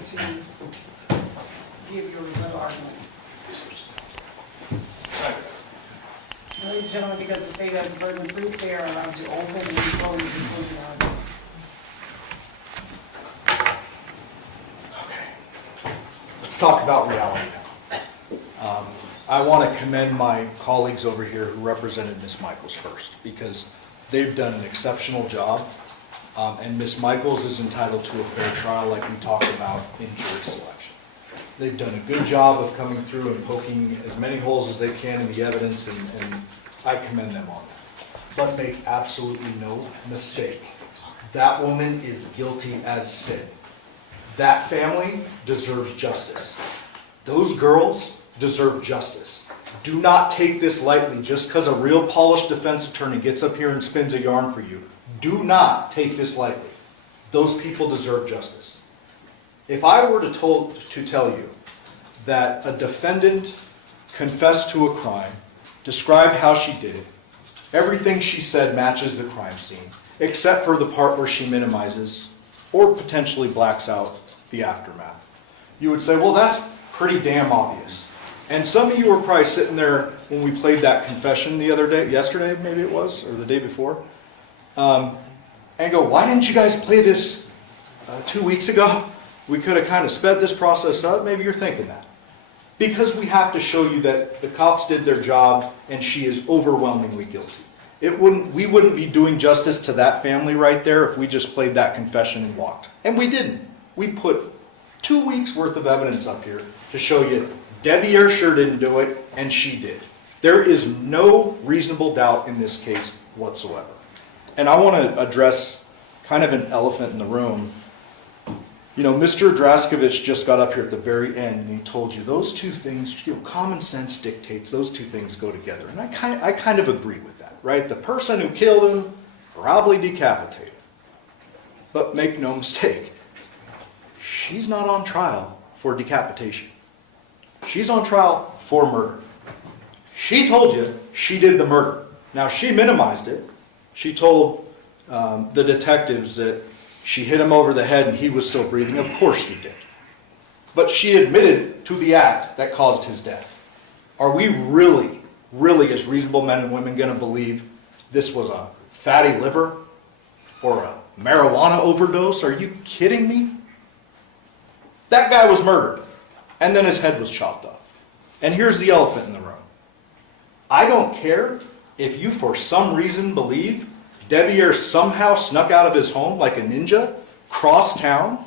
to give your rebuttal argument. Ladies and gentlemen, because the state has the burden of proof, they are allowed to open and close the closing argument. Let's talk about reality now. I want to commend my colleagues over here who represented Ms. Michaels first, because they've done an exceptional job, and Ms. Michaels is entitled to a fair trial like we talked about in jury selection. They've done a good job of coming through and poking as many holes as they can in the evidence, and I commend them on that. But make absolutely no mistake, that woman is guilty as sin. That family deserves justice. Those girls deserve justice. Do not take this lightly just because a real polished defense attorney gets up here and spins a yarn for you. Do not take this lightly. Those people deserve justice. If I were to tell you that a defendant confessed to a crime, described how she did it, everything she said matches the crime scene, except for the part where she minimizes or potentially blacks out the aftermath, you would say, well, that's pretty damn obvious. And some of you were probably sitting there when we played that confession the other day, yesterday maybe it was, or the day before, and go, why didn't you guys play this 2 weeks ago? We could have kind of sped this process up. Maybe you're thinking that. Because we have to show you that the cops did their job and she is overwhelmingly guilty. We wouldn't be doing justice to that family right there if we just played that confession and walked. And we didn't. We put 2 weeks worth of evidence up here to show you Devyn sure didn't do it, and she did. There is no reasonable doubt in this case whatsoever. And I want to address kind of an elephant in the room. You know, Mr. Draskovich just got up here at the very end and he told you those two things, common sense dictates those two things go together. And I kind of agree with that, right? The person who killed him, probably decapitated. But make no mistake, she's not on trial for decapitation. She's on trial for murder. She told you she did the murder. Now, she minimized it. She told the detectives that she hit him over the head and he was still breathing. Of course she did. But she admitted to the act that caused his death. Are we really, as reasonable men and women, going to believe this was a fatty liver or a marijuana overdose? Are you kidding me? That guy was murdered, and then his head was chopped off. And here's the elephant in the room. I don't care if you for some reason believe Devyn somehow snuck out of his home like a ninja, crossed town,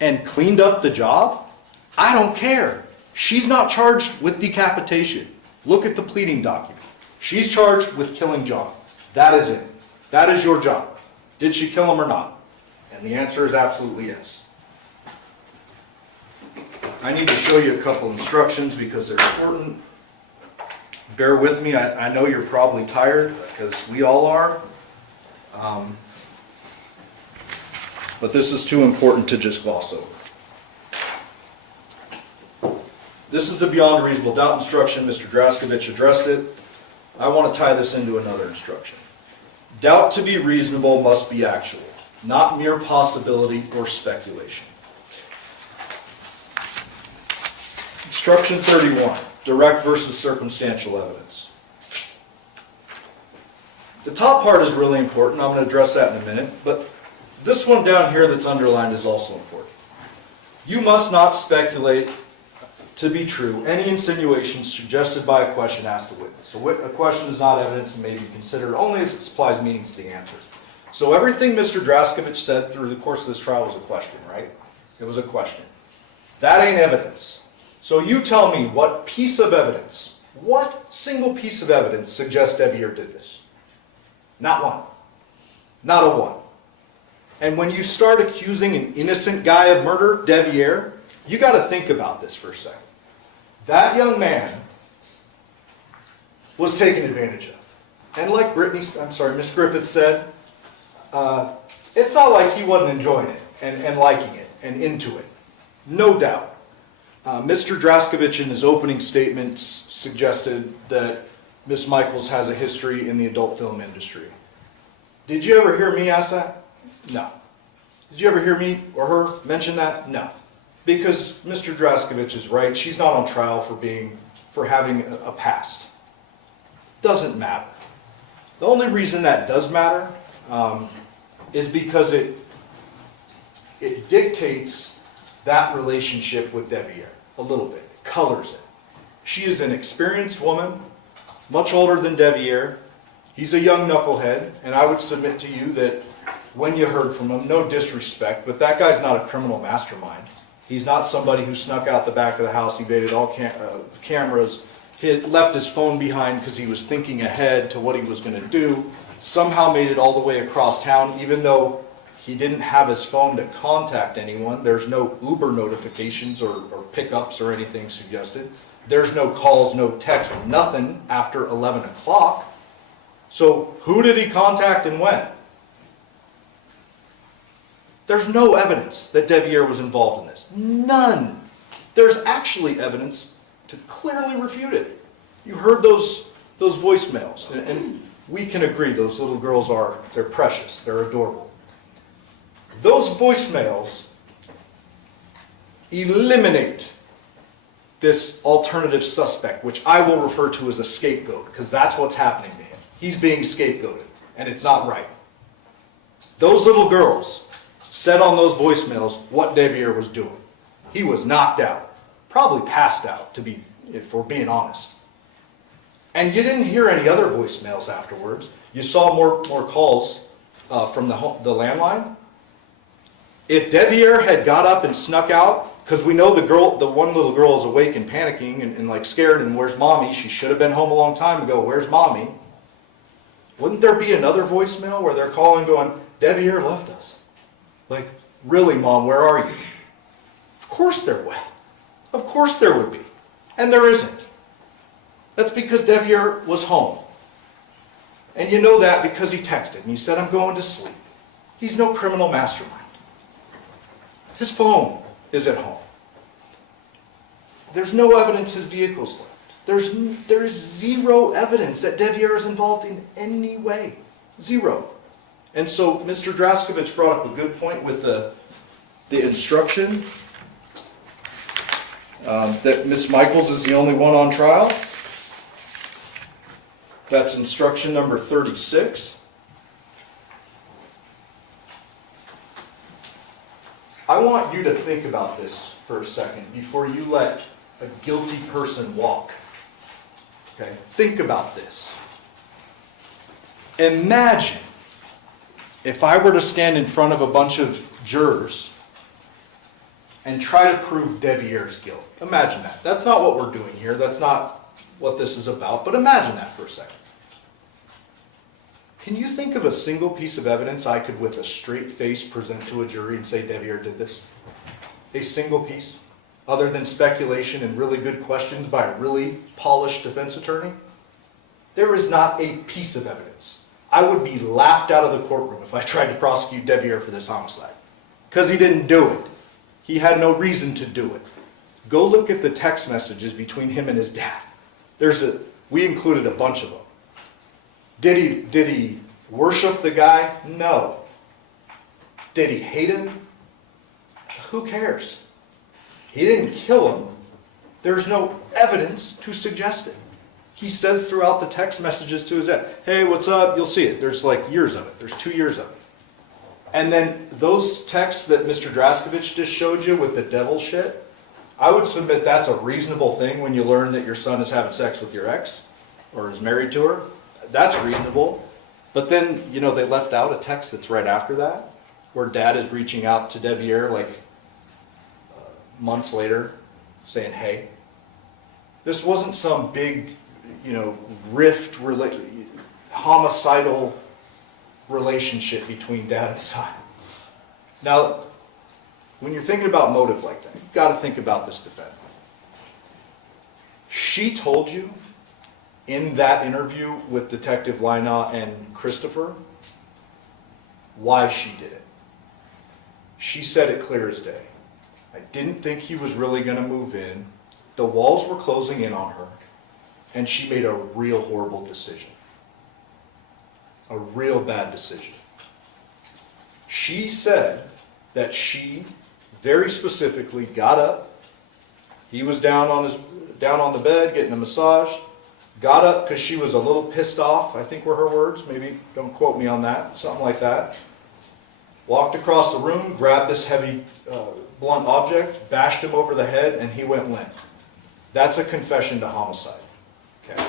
and cleaned up the job. I don't care. She's not charged with decapitation. Look at the pleading document. She's charged with killing John. That is it. That is your job. Did she kill him or not? And the answer is absolutely yes. I need to show you a couple instructions because they're important. Bear with me. I know you're probably tired because we all are. But this is too important to just gloss over. This is the beyond a reasonable doubt instruction. Mr. Draskovich addressed it. I want to tie this into another instruction. Doubt to be reasonable must be actual, not mere possibility or speculation. Instruction 31, direct versus circumstantial evidence. The top part is really important. I'm going to address that in a minute, but this one down here that's underlined is also important. You must not speculate to be true any insinuations suggested by a question asked the witness. So a question is not evidence and may be considered only as it supplies meaning to the answers. So everything Mr. Draskovich said through the course of this trial was a question, right? It was a question. That ain't evidence. So you tell me what piece of evidence, what single piece of evidence suggests Devyn did this? Not one. Not a one. And when you start accusing an innocent guy of murder, Devyn, you got to think about this for a second. That young man was taken advantage of. And like Miss Griffith said, it's not like he wasn't enjoying it and liking it and into it. No doubt. Mr. Draskovich in his opening statements suggested that Ms. Michaels has a history in the adult film industry. Did you ever hear me ask that? No. Did you ever hear me or her mention that? No. Because Mr. Draskevich is right, she's not on trial for having a past. Doesn't matter. The only reason that does matter is because it dictates that relationship with Devyn a little bit. It colors it. She is an experienced woman, much older than Devyn. He's a young knucklehead, and I would submit to you that when you heard from him, no disrespect, but that guy's not a criminal mastermind. He's not somebody who snuck out the back of the house, evaded all cameras, left his phone behind because he was thinking ahead to what he was going to do, somehow made it all the way across town, even though he didn't have his phone to contact anyone. There's no Uber notifications or pickups or anything suggested. There's no calls, no texts, nothing after 11 o'clock. So who did he contact and when? There's no evidence that Devyn was involved in this. None. There's actually evidence to clearly refute it. You heard those voicemails, and we can agree those little girls they're precious, they're adorable. Those voicemails eliminate this alternative suspect, which I will refer to as a scapegoat, because that's what's happening to him. He's being scapegoated, and it's not right. Those little girls said on those voicemails what Devyn was doing. He was knocked out, probably passed out, if we're being honest. And you didn't hear any other voicemails afterwards. You saw more calls from the landline. If Devyn had got up and snuck out, because we know the one little girl is awake and panicking and like scared, and where's mommy? She should have been home a long time ago. Where's mommy? Wouldn't there be another voicemail where they're calling going, Devyn left us? Like, really, Mom, where are you? Of course there would. Of course there would be. And there isn't. That's because Devyn was home. And you know that because he texted and he said, I'm going to sleep. He's no criminal mastermind. His phone is at home. There's no evidence his vehicle's left. There is zero evidence that Devyn is involved in any way. Zero. And so Mr. Draskevich brought up a good point with the instruction that Ms. Michaels is the only one on trial. That's instruction number 36. I want you to think about this for a second before you let a guilty person walk. Okay? Think about this. Imagine if I were to stand in front of a bunch of jurors and try to prove Devyn's guilt. Imagine that. That's not what we're doing here. That's not what this is about, but imagine that for a second. Can you think of a single piece of evidence I could, with a straight face, present to a jury and say Devyn did this? A single piece? Other than speculation and really good questions by a really polished defense attorney? There is not a piece of evidence. I would be laughed out of the courtroom if I tried to prosecute Devyn for this homicide. Because he didn't do it. He had no reason to do it. Go look at the text messages between him and his dad. We included a bunch of them. Did he worship the guy? No. Did he hate him? Who cares? He didn't kill him. There's no evidence to suggest it. He says throughout the text messages to his dad, hey, what's up? You'll see it. There's like years of it. There's 2 years of it. And then those texts that Mr. Draskevich just showed you with the devil shit, I would submit that's a reasonable thing when you learn that your son is having sex with your ex or is married to her. That's reasonable. But then, they left out a text that's right after that where dad is reaching out to Devyn like months later saying, hey. This wasn't some big, rift, homicidal relationship between dad and son. Now, when you're thinking about motive like that, you've got to think about this defendant. She told you in that interview with Detective Lina and Christopher why she did it. She said it clear as day. I didn't think he was really going to move in. The walls were closing in on her, and she made a real horrible decision. A real bad decision. She said that she very specifically got up. He was down on the bed getting a massage. Got up because she was a little pissed off, I think were her words. Maybe don't quote me on that, something like that. Walked across the room, grabbed this heavy blunt object, bashed him over the head, and he went limp. That's a confession to homicide. Okay.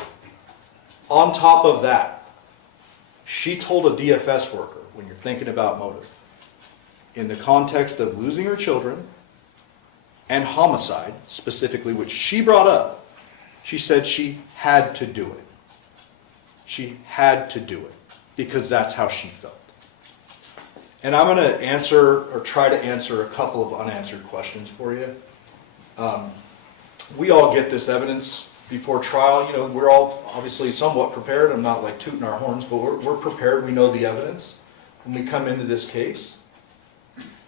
On top of that, she told a DFS worker, when you're thinking about motive, in the context of losing her children and homicide, specifically, which she brought up, she said she had to do it. She had to do it because that's how she felt. And I'm going to answer, or try to answer, a couple of unanswered questions for you. We all get this evidence before trial. You know, we're all obviously somewhat prepared. I'm not like tooting our horns, but we're prepared. We know the evidence when we come into this case.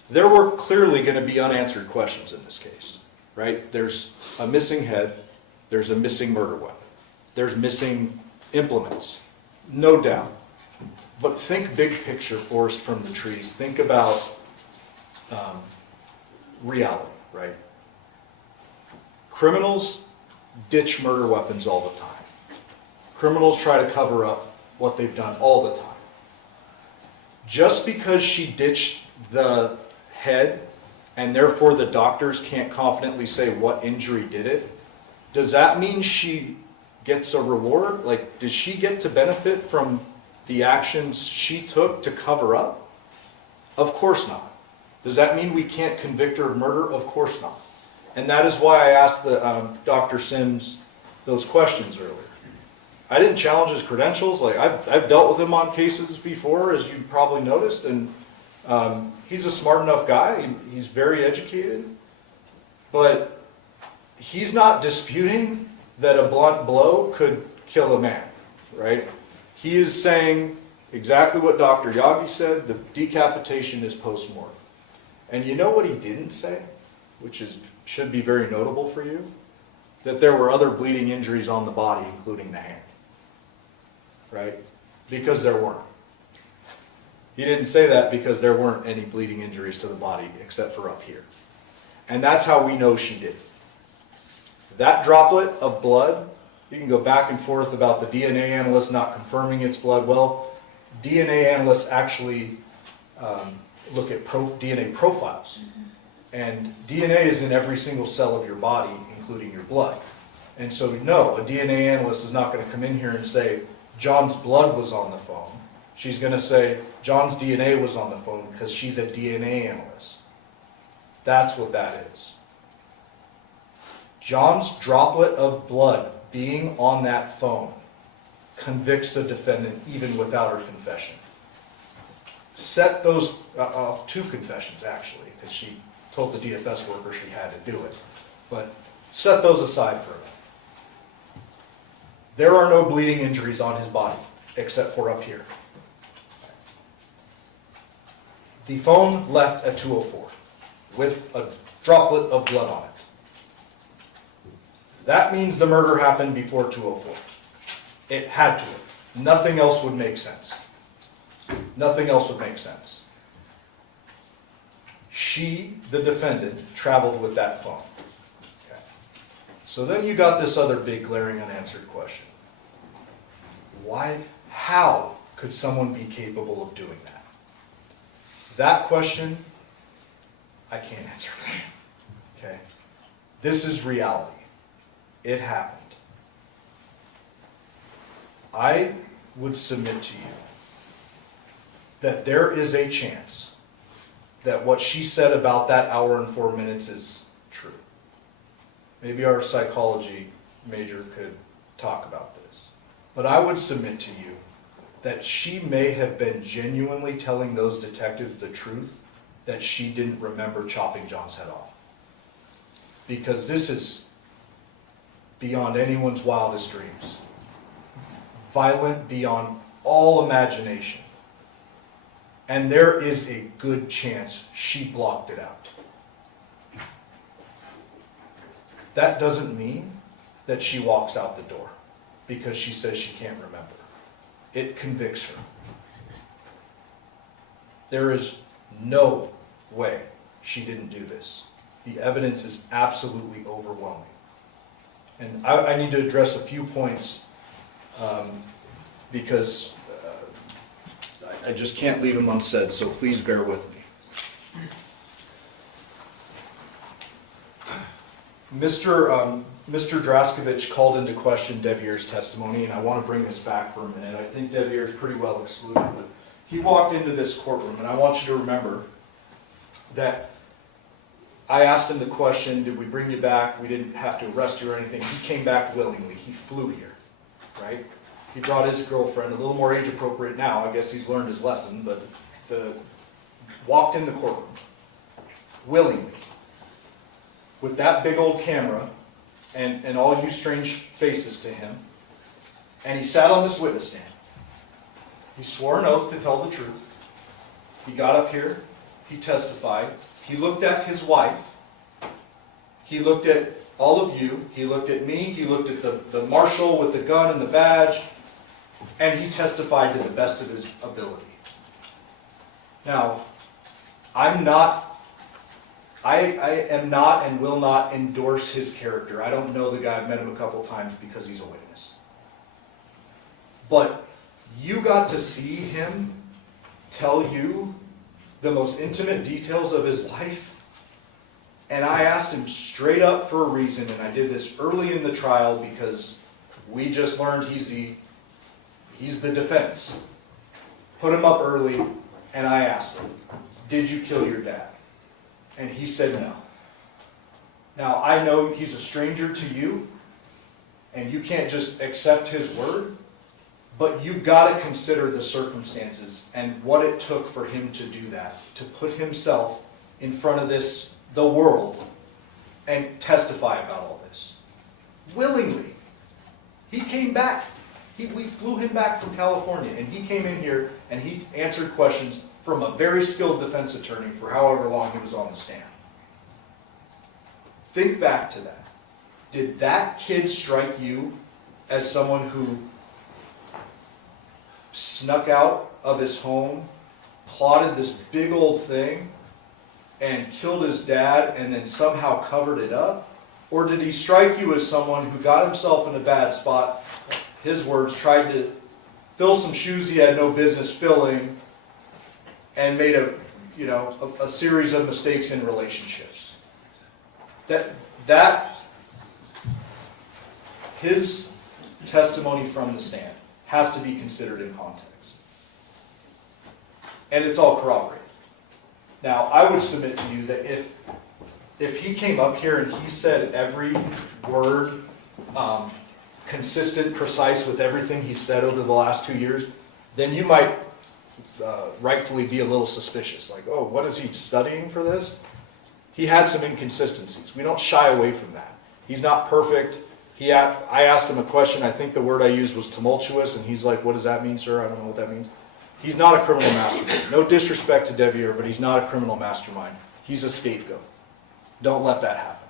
There were clearly going to be unanswered questions in this case, right? There's a missing head. There's a missing murder weapon. There's missing implements, no doubt. But think big picture, forest from the trees. Think about reality, right? Criminals ditch murder weapons all the time. Criminals try to cover up what they've done all the time. Just because she ditched the head and therefore the doctors can't confidently say what injury did it, does that mean she gets a reward? Like, does she get to benefit from the actions she took to cover up? Of course not. Does that mean we can't convict her of murder? Of course not. And that is why I asked Dr. Sims those questions earlier. I didn't challenge his credentials. Like, I've dealt with him on cases before, as you probably noticed, and he's a smart enough guy. He's very educated. But he's not disputing that a blunt blow could kill a man, right? He is saying exactly what Dr. Yagi said, the decapitation is post-mortem. And you know what he didn't say, which should be very notable for you? That there were other bleeding injuries on the body, including the hand, right? Because there weren't. He didn't say that because there weren't any bleeding injuries to the body except for up here. And that's how we know she did it. That droplet of blood, you can go back and forth about the DNA analyst not confirming it's blood. Well, DNA analysts actually look at DNA profiles. And DNA is in every single cell of your body, including your blood. And so no, a DNA analyst is not going to come in here and say, John's blood was on the phone. She's going to say, John's DNA was on the phone because she's a DNA analyst. That's what that is. John's droplet of blood being on that phone convicts the defendant even without her confession. Set those, two confessions actually, because she told the DFS worker she had to do it. But set those aside for a minute. There are no bleeding injuries on his body, except for up here. The phone left at 2:04 with a droplet of blood on it. That means the murder happened before 2:04. It had to. Nothing else would make sense. Nothing else would make sense. She, the defendant, traveled with that phone. Okay. So then you got this other big glaring unanswered question. How could someone be capable of doing that? That question, I can't answer for you. Okay? This is reality. It happened. I would submit to you that there is a chance that what she said about that hour and 4 minutes is true. Maybe our psychology major could talk about this. But I would submit to you that she may have been genuinely telling those detectives the truth, that she didn't remember chopping John's head off. Because this is beyond anyone's wildest dreams. Violent beyond all imagination. And there is a good chance she blocked it out. That doesn't mean that she walks out the door because she says she can't remember. It convicts her. There is no way she didn't do this. The evidence is absolutely overwhelming. And I need to address a few points because I just can't leave them unsaid, so please bear with me. Mr. Draskovich called into question Devier's testimony, and I want to bring this back for a minute. I think Devier is pretty well excluded, but he walked into this courtroom, and I want you to remember that I asked him the question, did we bring you back? We didn't have to arrest you or anything. He came back willingly. He flew here, right? He brought his girlfriend, a little more age appropriate now. I guess he's learned his lesson, but walked in the courtroom willingly with that big old camera and all you strange faces to him. And he sat on this witness stand. He swore an oath to tell the truth. He got up here. He testified. He looked at his wife. He looked at all of you. He looked at me. He looked at the marshal with the gun and the badge. And he testified to the best of his ability. Now, I am not and will not endorse his character. I don't know the guy. I've met him a couple times because he's a witness. But you got to see him tell you the most intimate details of his life. And I asked him straight up for a reason, and I did this early in the trial because we just learned he's the defense. Put him up early, and I asked him, did you kill your dad? And he said no. Now, I know he's a stranger to you, and you can't just accept his word, but you've got to consider the circumstances and what it took for him to do that, to put himself in front of the world, and testify about all this. Willingly. He came back. We flew him back from California, and he came in here and he answered questions from a very skilled defense attorney for however long he was on the stand. Think back to that. Did that kid strike you as someone who snuck out of his home, plotted this big old thing, and killed his dad and then somehow covered it up? Or did he strike you as someone who got himself in a bad spot, his words, tried to fill some shoes he had no business filling, and made a series of mistakes in relationships? His testimony from the stand has to be considered in context. And it's all corroborated. Now, I would submit to you that if he came up here and he said every word consistent, precise with everything he said over the last 2 years, then you might rightfully be a little suspicious. Like, oh, what is he studying for this? He had some inconsistencies. We don't shy away from that. He's not perfect. I asked him a question. I think the word I used was tumultuous, and he's like, what does that mean, sir? I don't know what that means. He's not a criminal mastermind. No disrespect to Devier, but he's not a criminal mastermind. He's a scapegoat. Don't let that happen.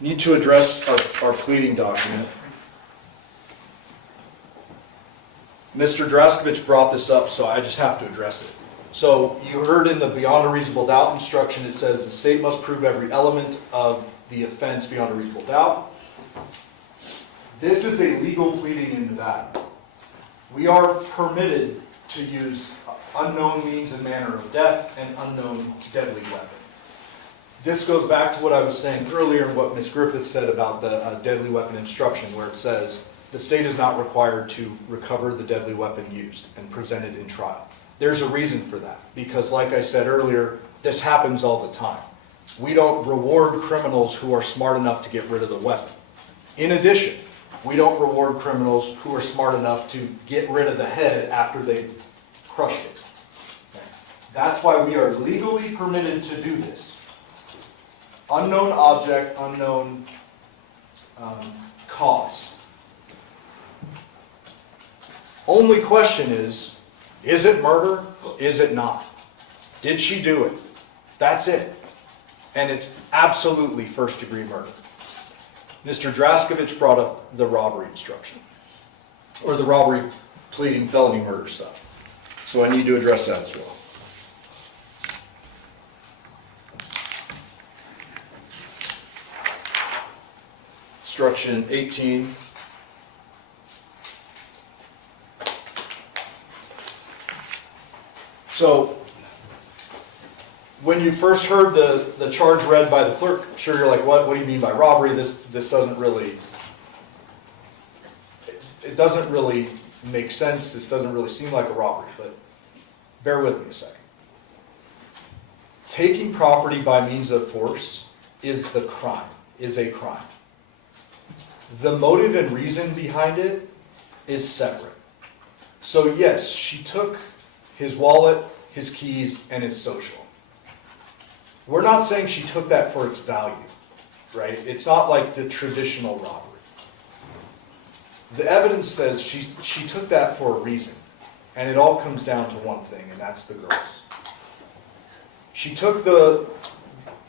Need to address our pleading document. Mr. Draskovich brought this up, so I just have to address it. So you heard in the beyond a reasonable doubt instruction, it says the state must prove every element of the offense beyond a reasonable doubt. This is a legal pleading in Nevada. We are permitted to use unknown means and manner of death and unknown deadly weapon. This goes back to what I was saying earlier and what Ms. Griffith said about the deadly weapon instruction, where it says the state is not required to recover the deadly weapon used and present it in trial. There's a reason for that, because like I said earlier, this happens all the time. We don't reward criminals who are smart enough to get rid of the weapon. In addition, we don't reward criminals who are smart enough to get rid of the head after they've crushed it. Okay. That's why we are legally permitted to do this. Unknown object, unknown cause. Only question is it murder? Is it not? Did she do it? That's it. And it's absolutely first-degree murder. Mr. Draskovich brought up the robbery instruction, or the robbery pleading felony murder stuff. So I need to address that as well. Instruction 18. So, when you first heard the charge read by the clerk, sure, you're like, what do you mean by robbery? This doesn't really, it doesn't really make sense. This doesn't really seem like a robbery, but bear with me a second. Taking property by means of force is a crime. The motive and reason behind it is separate. So yes, she took his wallet, his keys, and his social. We're not saying she took that for its value, right? It's not like the traditional robbery. The evidence says she took that for a reason, and it all comes down to one thing, and that's the girls. She took the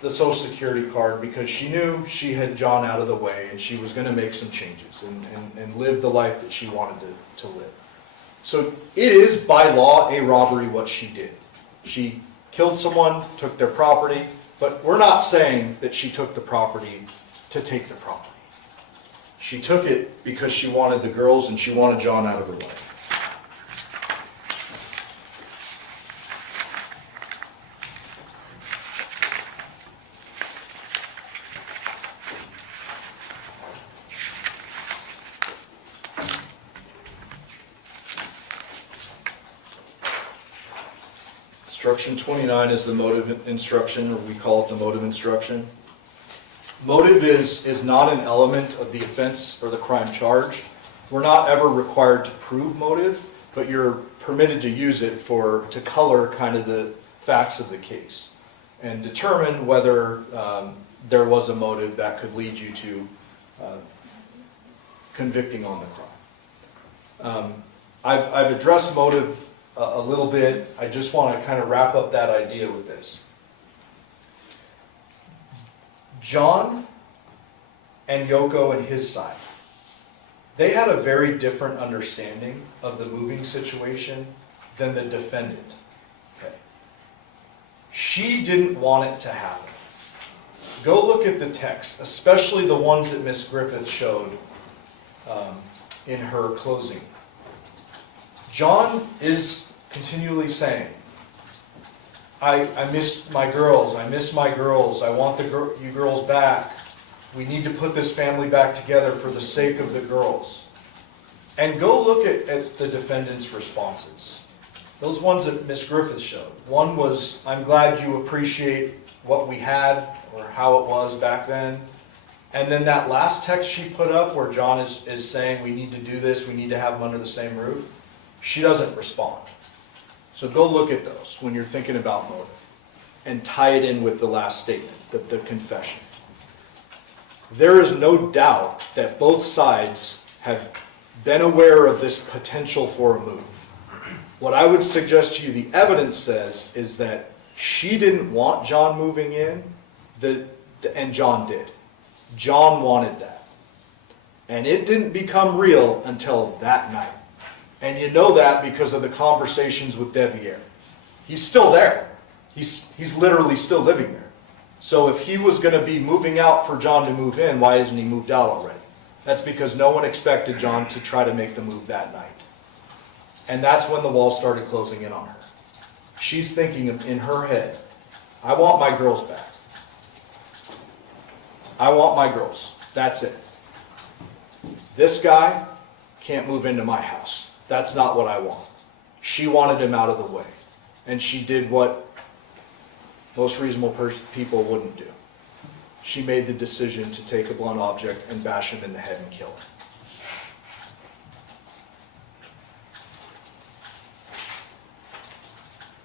Social Security card because she knew she had John out of the way, and she was going to make some changes and live the life that she wanted to live. So it is by law a robbery what she did. She killed someone, took their property, but we're not saying that she took the property to take the property. She took it because she wanted the girls and she wanted John out of her life. Instruction 29 is the motive instruction, or we call it the motive instruction. Motive is not an element of the offense or the crime charge. We're not ever required to prove motive, but you're permitted to use it to color kind of the facts of the case and determine whether there was a motive that could lead you to convicting on the crime. I've addressed motive a little bit. I just want to kind of wrap up that idea with this. John and Yoko and his side, they had a very different understanding of the moving situation than the defendant. Okay. She didn't want it to happen. Go look at the text, especially the ones that Miss Griffith showed in her closing. John is continually saying, I miss my girls, I want you girls back. We need to put this family back together for the sake of the girls. And go look at the defendant's responses. Those ones that Miss Griffith showed. One was, I'm glad you appreciate what we had or how it was back then. And then that last text she put up where John is saying we need to do this, we need to have them under the same roof, she doesn't respond. So go look at those when you're thinking about motive and tie it in with the last statement, the confession. There is no doubt that both sides have been aware of this potential for a move. What I would suggest to you the evidence says is that she didn't want John moving in, and John did. John wanted that. And it didn't become real until that night. And you know that because of the conversations with Devyn. He's still there. He's literally still living there. So if he was going to be moving out for John to move in, why isn't he moved out already? That's because no one expected John to try to make the move that night. And that's when the wall started closing in on her. She's thinking in her head, I want my girls back. I want my girls. That's it. This guy can't move into my house. That's not what I want. She wanted him out of the way. And she did what most reasonable people wouldn't do. She made the decision to take a blunt object and bash him in the head and kill him.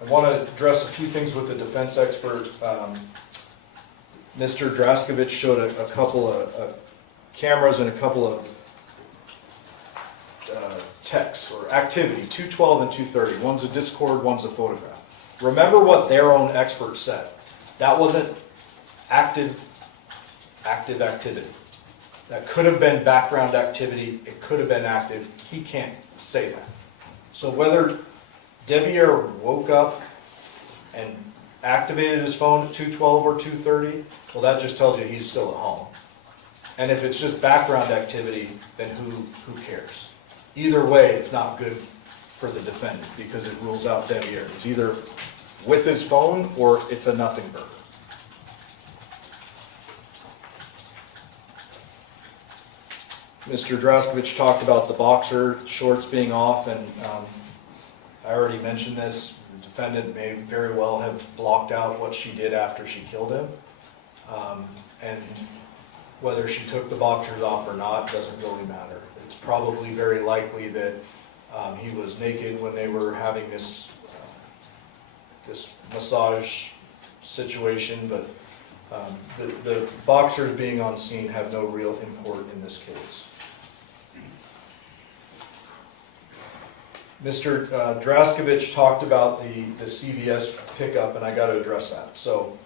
I want to address a few things with the defense expert. Mr. Draskovich showed a couple of cameras and a couple of texts or activity, 212 and 230. One's a Discord, one's a photograph. Remember what their own expert said. That wasn't active activity. That could have been background activity. It could have been active. He can't say that. So whether Devyn woke up and activated his phone at 212 or 230, well, that just tells you he's still at home. And if it's just background activity, then who cares? Either way, it's not good for the defendant because it rules out Devyn. He's either with his phone or it's a nothing burger. Mr. Draskevich talked about the boxer shorts being off, and I already mentioned this. The defendant may very well have blocked out what she did after she killed him. And whether she took the boxers off or not doesn't really matter. It's probably very likely that he was naked when they were having this massage situation, but the boxers being on scene have no real import in this case. Mr. Draskevich talked about the CVS pickup, and I got to address that. So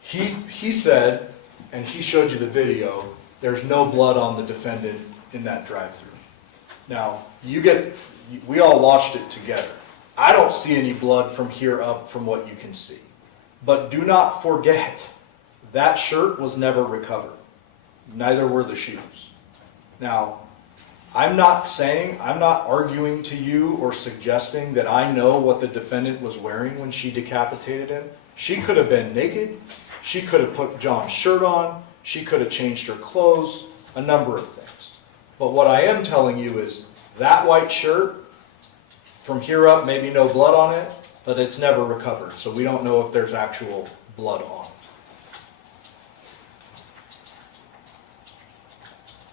he said, and he showed you the video, there's no blood on the defendant in that drive-thru. Now, we all watched it together. I don't see any blood from here up from what you can see. But do not forget, that shirt was never recovered. Neither were the shoes. Now, I'm not arguing to you or suggesting that I know what the defendant was wearing when she decapitated him. She could have been naked. She could have put John's shirt on. She could have changed her clothes, a number of things. But what I am telling you is that white shirt, from here up, maybe no blood on it, but it's never recovered. So we don't know if there's actual blood on it.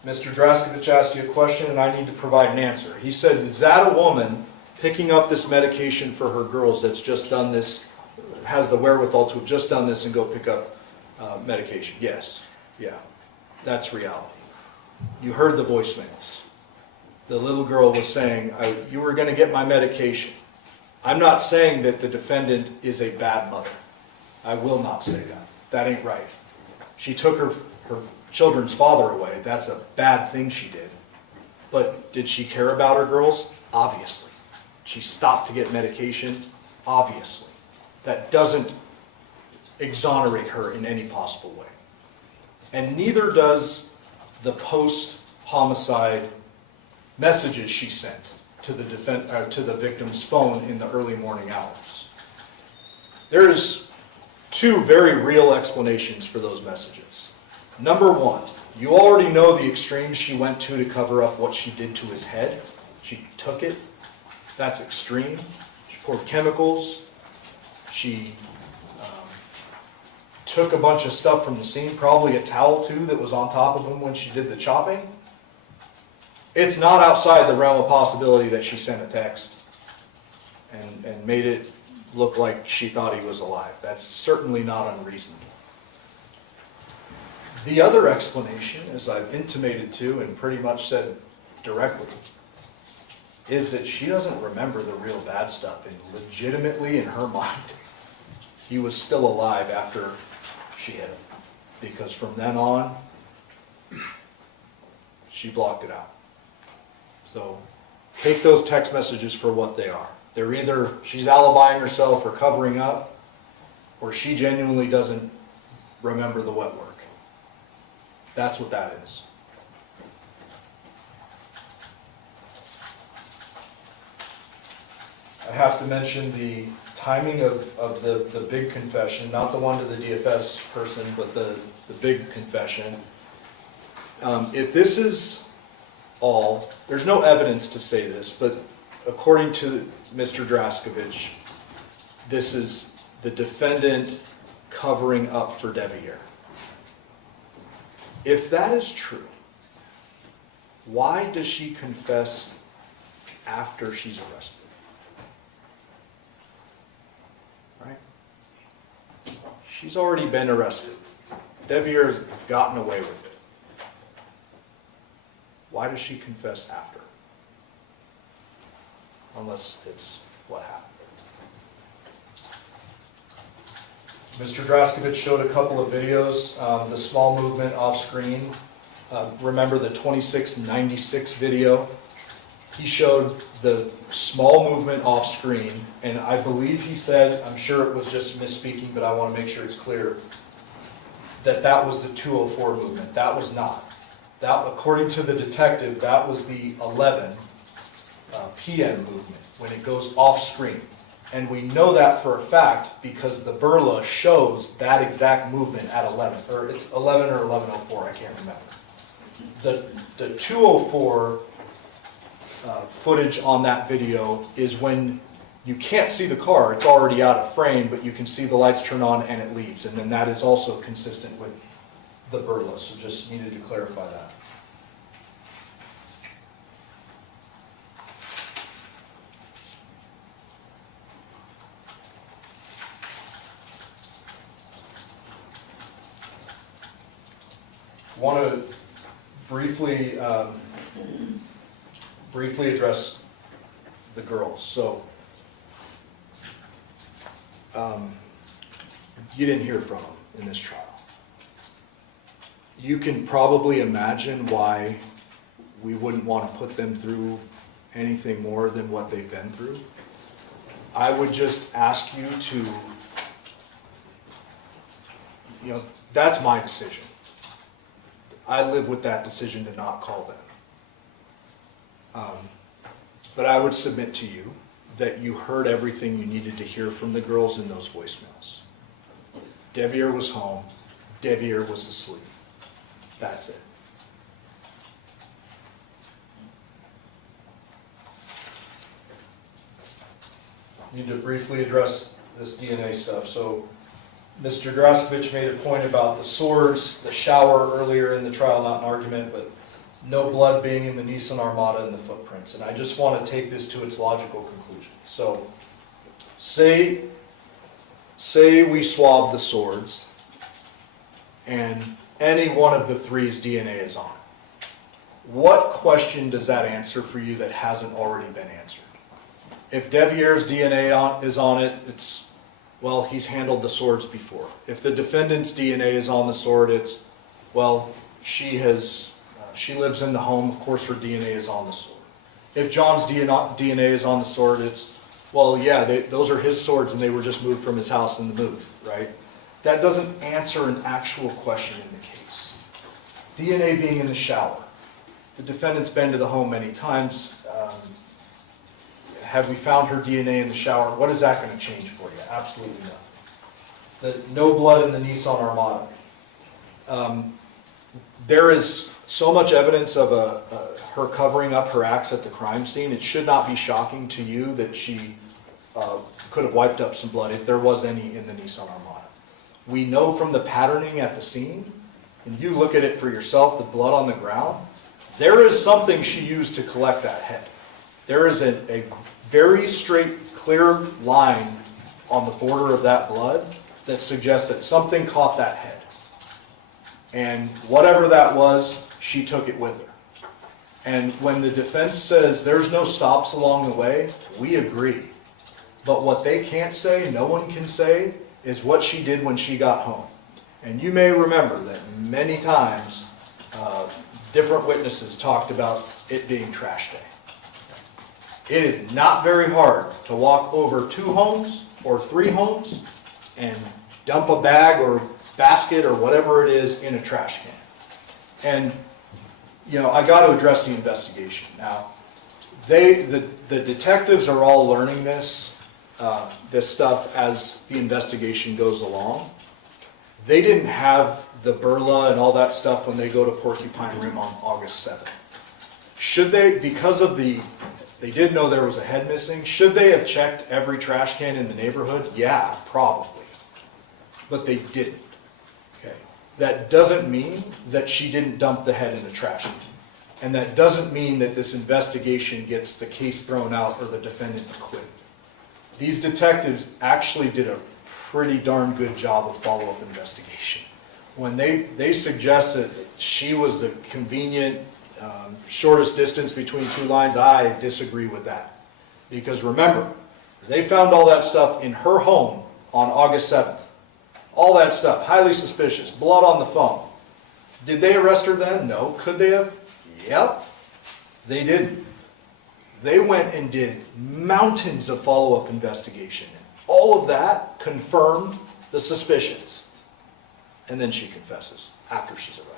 Mr. Draskevich asked you a question, and I need to provide an answer. He said, is that a woman picking up this medication for her girls that's just done this, has the wherewithal to have just done this and go pick up medication? Yes. Yeah. That's reality. You heard the voicemails. The little girl was saying, you were going to get my medication. I'm not saying that the defendant is a bad mother. I will not say that. That ain't right. She took her children's father away. That's a bad thing she did. But did she care about her girls? Obviously. She stopped to get medication? Obviously. That doesn't exonerate her in any possible way. And neither does the post-homicide messages she sent to the victim's phone in the early morning hours. There's two very real explanations for those messages. Number one, you already know the extremes she went to cover up what she did to his head. She took it. That's extreme. She poured chemicals. She took a bunch of stuff from the scene, probably a towel too that was on top of him when she did the chopping. It's not outside the realm of possibility that she sent a text and made it look like she thought he was alive. That's certainly not unreasonable. The other explanation, as I've intimated to and pretty much said directly, is that she doesn't remember the real bad stuff, and legitimately in her mind, he was still alive after she hit him. Because from then on, she blocked it out. So take those text messages for what they are. They're either she's alibying herself or covering up, or she genuinely doesn't remember the wet work. That's what that is. I have to mention the timing of the big confession, not the one to the DFS person, but the big confession. If this is all, there's no evidence to say this, but according to Mr. Draskevich, this is the defendant covering up for Devyn. If that is true, why does she confess after she's arrested? Right? She's already been arrested. Devyn's gotten away with it. Why does she confess after? Unless it's what happened. Mr. Draskevich showed a couple of videos. The small movement off screen. Remember the 2696 video? He showed the small movement off screen, and I believe he said, I'm sure it was just misspeaking, but I want to make sure it's clear. that that was the 204 movement. That was not. That, according to the detective, that was the 11 p.m. movement when it goes off screen. And we know that for a fact because the burla shows that exact movement at 11, or it's 11 or 11:04, I can't remember. The 204 footage on that video is when you can't see the car, it's already out of frame, but you can see the lights turn on and it leaves. And then that is also consistent with the burla, so just needed to clarify that. I want to briefly address the girls. So you didn't hear from them in this trial. You can probably imagine why we wouldn't want to put them through anything more than what they've been through. I would just ask you to, that's my decision. I live with that decision to not call them. But I would submit to you that you heard everything you needed to hear from the girls in those voicemails. Devyn was home. Devyn was asleep. That's it. Need to briefly address this DNA stuff. So Mr. Draskovich made a point about the swords, the shower earlier in the trial, not an argument, but no blood being in the Nissan Armada and the footprints. And I just want to take this to its logical conclusion. So say we swab the swords and any one of the three's DNA is on it. What question does that answer for you that hasn't already been answered? If Devier's DNA is on it, it's, well, he's handled the swords before. If the defendant's DNA is on the sword, it's, well, she lives in the home, of course her DNA is on the sword. If John's DNA is on the sword, it's, well, yeah, those are his swords and they were just moved from his house in the move, right? That doesn't answer an actual question in the case. DNA being in the shower. The defendant's been to the home many times. Have we found her DNA in the shower? What is that going to change for you? Absolutely nothing. No blood in the Nissan Armada. There is so much evidence of her covering up her acts at the crime scene. It should not be shocking to you that she could have wiped up some blood if there was any in the Nissan Armada. We know from the patterning at the scene, and you look at it for yourself, the blood on the ground, there is something she used to collect that head. There is a very straight, clear line on the border of that blood that suggests that something caught that head. And whatever that was, she took it with her. And when the defense says there's no stops along the way, we agree. But what they can't say, no one can say, is what she did when she got home. And you may remember that many times different witnesses talked about it being trash day. It is not very hard to walk over 2 homes or 3 homes and dump a bag or basket or whatever it is in a trash can. And, I got to address the investigation. Now, the detectives are all learning this stuff as the investigation goes along. They didn't have the burla and all that stuff when they go to Porcupine Rim on August 7th. Should they, because of they did know there was a head missing, should they have checked every trash can in the neighborhood? Yeah, probably. But they didn't. Okay. That doesn't mean that she didn't dump the head in the trash can. And that doesn't mean that this investigation gets the case thrown out or the defendant acquitted. These detectives actually did a pretty darn good job of follow-up investigation. When they suggested that she was the convenient shortest distance between 2 lines, I disagree with that. Because remember, they found all that stuff in her home on August 7th. All that stuff, highly suspicious, blood on the phone. Did they arrest her then? No. Could they have? Yep. They didn't. They went and did mountains of follow-up investigation. All of that confirmed the suspicions. and then she confesses after she's arrested.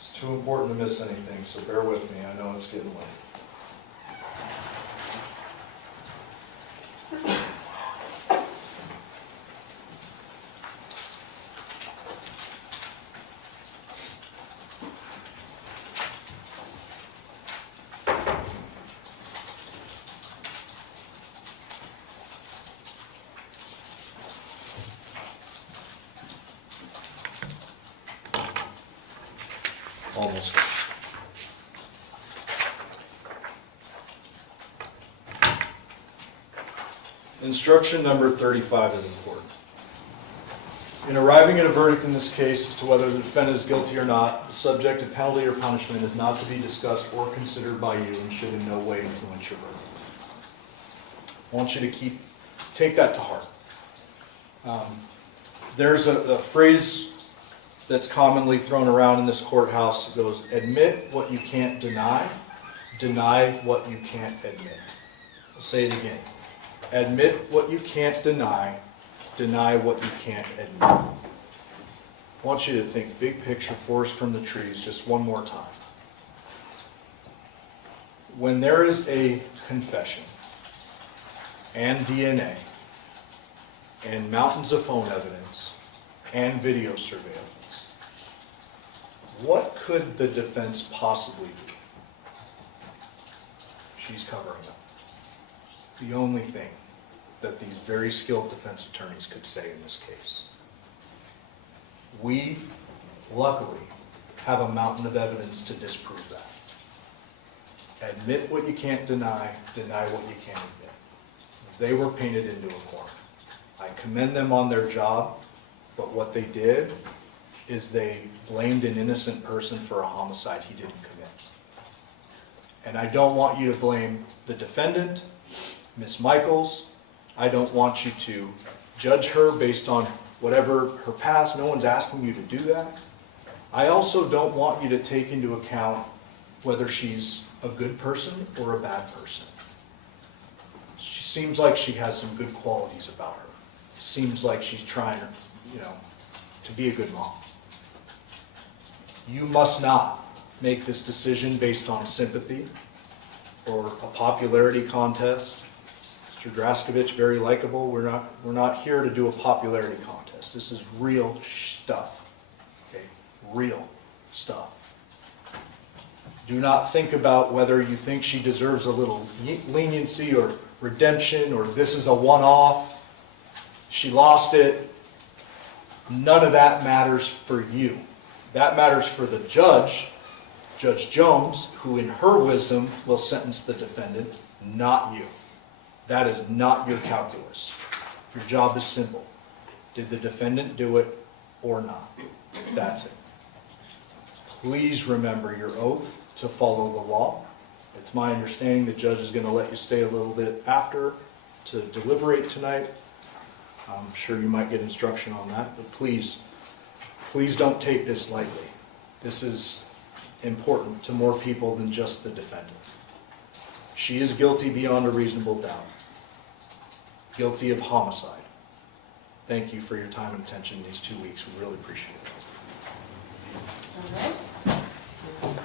It's too important to miss anything, so bear with me. I know it's getting late. Almost. Instruction number 35 is important. In arriving at a verdict in this case as to whether the defendant is guilty or not, the subject of penalty or punishment is not to be discussed or considered by you and should in no way influence your verdict. I want you to take that to heart. There's a phrase that's commonly thrown around in this courthouse. It goes, admit what you can't deny, deny what you can't admit. I'll say it again. Admit what you can't deny, deny what you can't admit. I want you to think big picture, forest from the trees, just one more time. When there is a confession and DNA and mountains of phone evidence and video surveillance, what could the defense possibly do? She's covering up. The only thing that these very skilled defense attorneys could say in this case. We, luckily, have a mountain of evidence to disprove that. Admit what you can't deny, deny what you can't admit. They were painted into a corner. I commend them on their job, but what they did is they blamed an innocent person for a homicide he didn't commit. And I don't want you to blame the defendant, Ms. Michaels. I don't want you to judge her based on whatever her past. No one's asking you to do that. I also don't want you to take into account whether she's a good person or a bad person. She seems like she has some good qualities about her. Seems like she's trying, to be a good mom. You must not make this decision based on sympathy or a popularity contest. Mr. Draskovich, very likable. We're not here to do a popularity contest. This is real stuff. Okay? Real stuff. Do not think about whether you think she deserves a little leniency or redemption or this is a one-off. She lost it. None of that matters for you. That matters for the judge, Judge Jones, who in her wisdom will sentence the defendant, not you. That is not your calculus. Your job is simple. Did the defendant do it or not? That's it. Please remember your oath to follow the law. It's my understanding the judge is going to let you stay a little bit after to deliberate tonight. I'm sure you might get instruction on that, but please don't take this lightly. This is important to more people than just the defendant. She is guilty beyond a reasonable doubt. Guilty of homicide. Thank you for your time and attention these 2 weeks. We really appreciate it. All right.